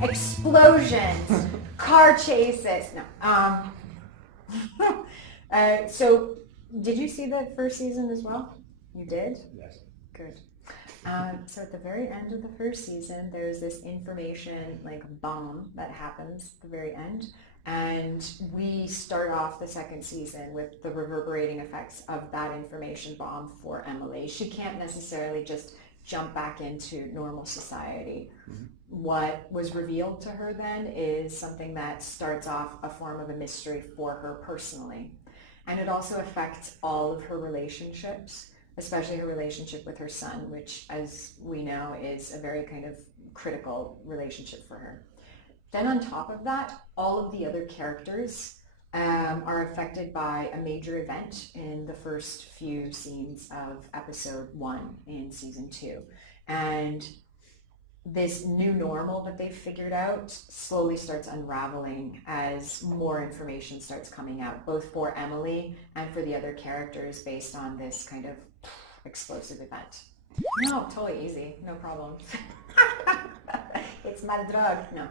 explosions, car chases. No. So, did you see the first season as well? You did? Yes. Good. So at the very end of the first season, there's this information like bomb that happens at the very end. And we start off the second season with the reverberating effects of that information bomb for Emily. She can't necessarily just jump back into normal society. Mm-hmm. What was revealed to her then is something that starts off a form of a mystery for her personally. And it also affects all of her relationships, especially her relationship with her son, which, as we know, is a very kind of critical relationship for her. Then on top of that, all of the other characters are affected by a major event in the first few scenes of episode 1 in season 2. And this new normal that they've figured out slowly starts unraveling as more information starts coming out, both for Emily and for the other characters based on this kind of explosive event. No, totally easy. No problem. It's my drug. No.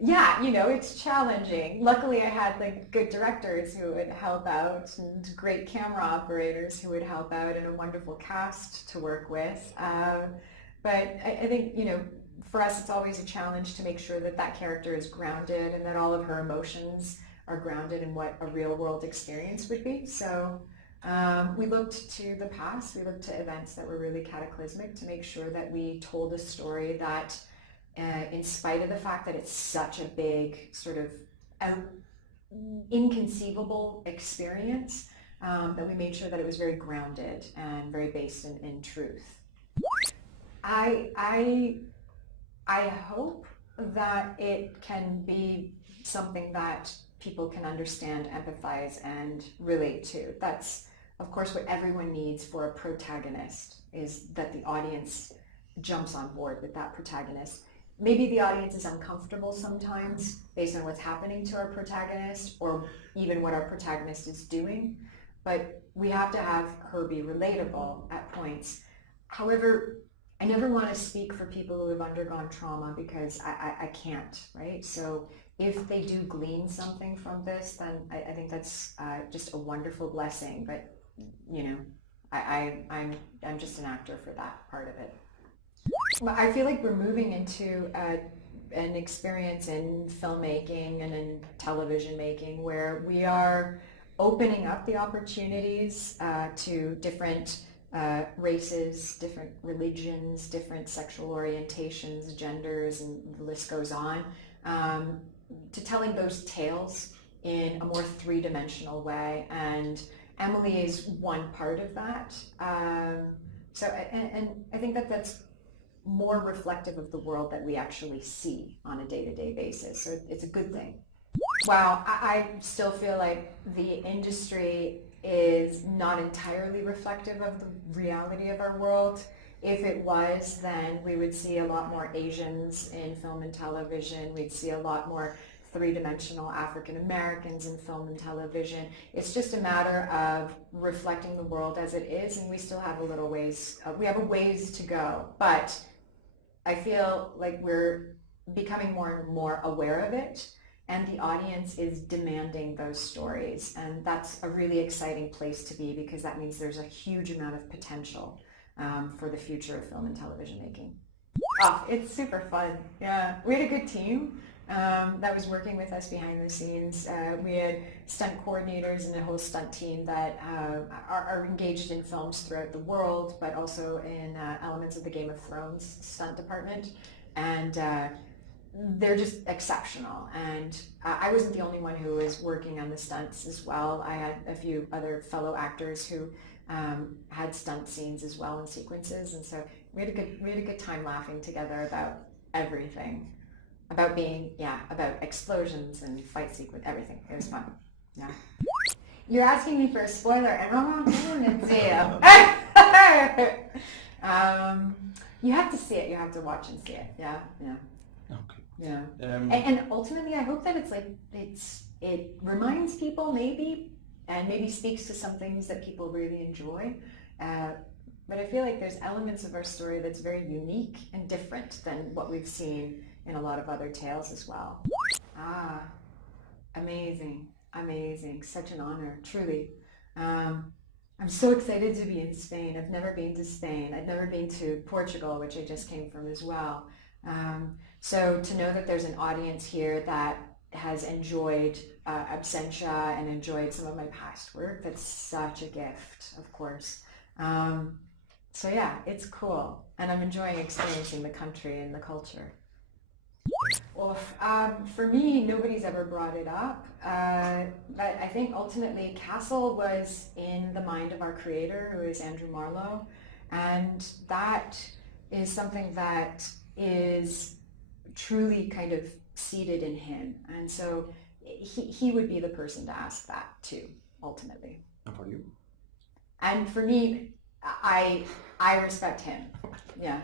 Yeah, it's challenging. Luckily, I had good directors who would help out and great camera operators who would help out and a wonderful cast to work with. But I think, for us, it's always a challenge to make sure that that character is grounded and that all of her emotions are grounded in what a real world experience would be. So we looked to the past, we looked to events that were really cataclysmic to make sure that we told a story that, in spite of the fact that it's such a big sort of inconceivable experience, that we made sure that it was very grounded and very based in truth. I hope that it can be something that people can understand, empathize, and relate to. That's, of course, what everyone needs for a protagonist, is that the audience jumps on board with that protagonist. Maybe the audience is uncomfortable sometimes based on what's happening to our protagonist or even what our protagonist is doing, but we have to have her be relatable at points. However, I never want to speak for people who have undergone trauma because I can't, right? So if they do glean something from this, then I think that's just a wonderful blessing. But, I'm just an actor for that part of it. I feel like we're moving into an experience in filmmaking and in television making where we are opening up the opportunities to different races, different religions, different sexual orientations, genders, and the list goes on, to telling those tales in a more three-dimensional way. And Emily is one part of that. So I think that that's more reflective of the world that we actually see on a day-to-day basis. So it's a good thing. Wow, I still feel like the industry is not entirely reflective of the reality of our world. If it was, then we would see a lot more Asians in film and television. We'd see a lot more three-dimensional African Americans in film and television. It's just a matter of reflecting the world as it is, and we still have a little ways, we have a ways to go. But I feel like we're becoming more and more aware of it, and the audience is demanding those stories. And that's a really exciting place to be, because that means there's a huge amount of potential for the future of film and television making. Oh, it's super fun. Yeah, we had a good team that was working with us behind the scenes. We had stunt coordinators and a whole stunt team that are engaged in films throughout the world, but also in elements of the Game of Thrones stunt department. And they're just exceptional. And I wasn't the only one who was working on the stunts as well. I had a few other fellow actors who had stunt scenes as well and sequences. And so we had a good time laughing together about everything. About about explosions and fight sequence, everything. It was fun. Yeah. You're asking me for a spoiler, and I'm not going to do. You have to see it. You have to watch and see it. Yeah. Okay. Yeah. And ultimately, I hope that it reminds people maybe speaks to some things that people really enjoy. But I feel like there's elements of our story that's very unique and different than what we've seen in a lot of other tales as well. Ah, amazing, amazing, such an honor, truly. I'm so excited to be in Spain. I've never been to Spain. I've never been to Portugal, which I just came from as well. So to know that there's an audience here that has enjoyed Absentia and enjoyed some of my past work, that's such a gift, of course. So yeah, it's cool. And I'm enjoying experiencing the country and the culture. Well, for me, nobody's ever brought it up. But I think ultimately Castle was in the mind of our creator, who is Andrew Marlowe. And that is something that is truly kind of seated in him. And so he would be the person to ask that too, ultimately. And for you? And for me, I respect him. Yeah.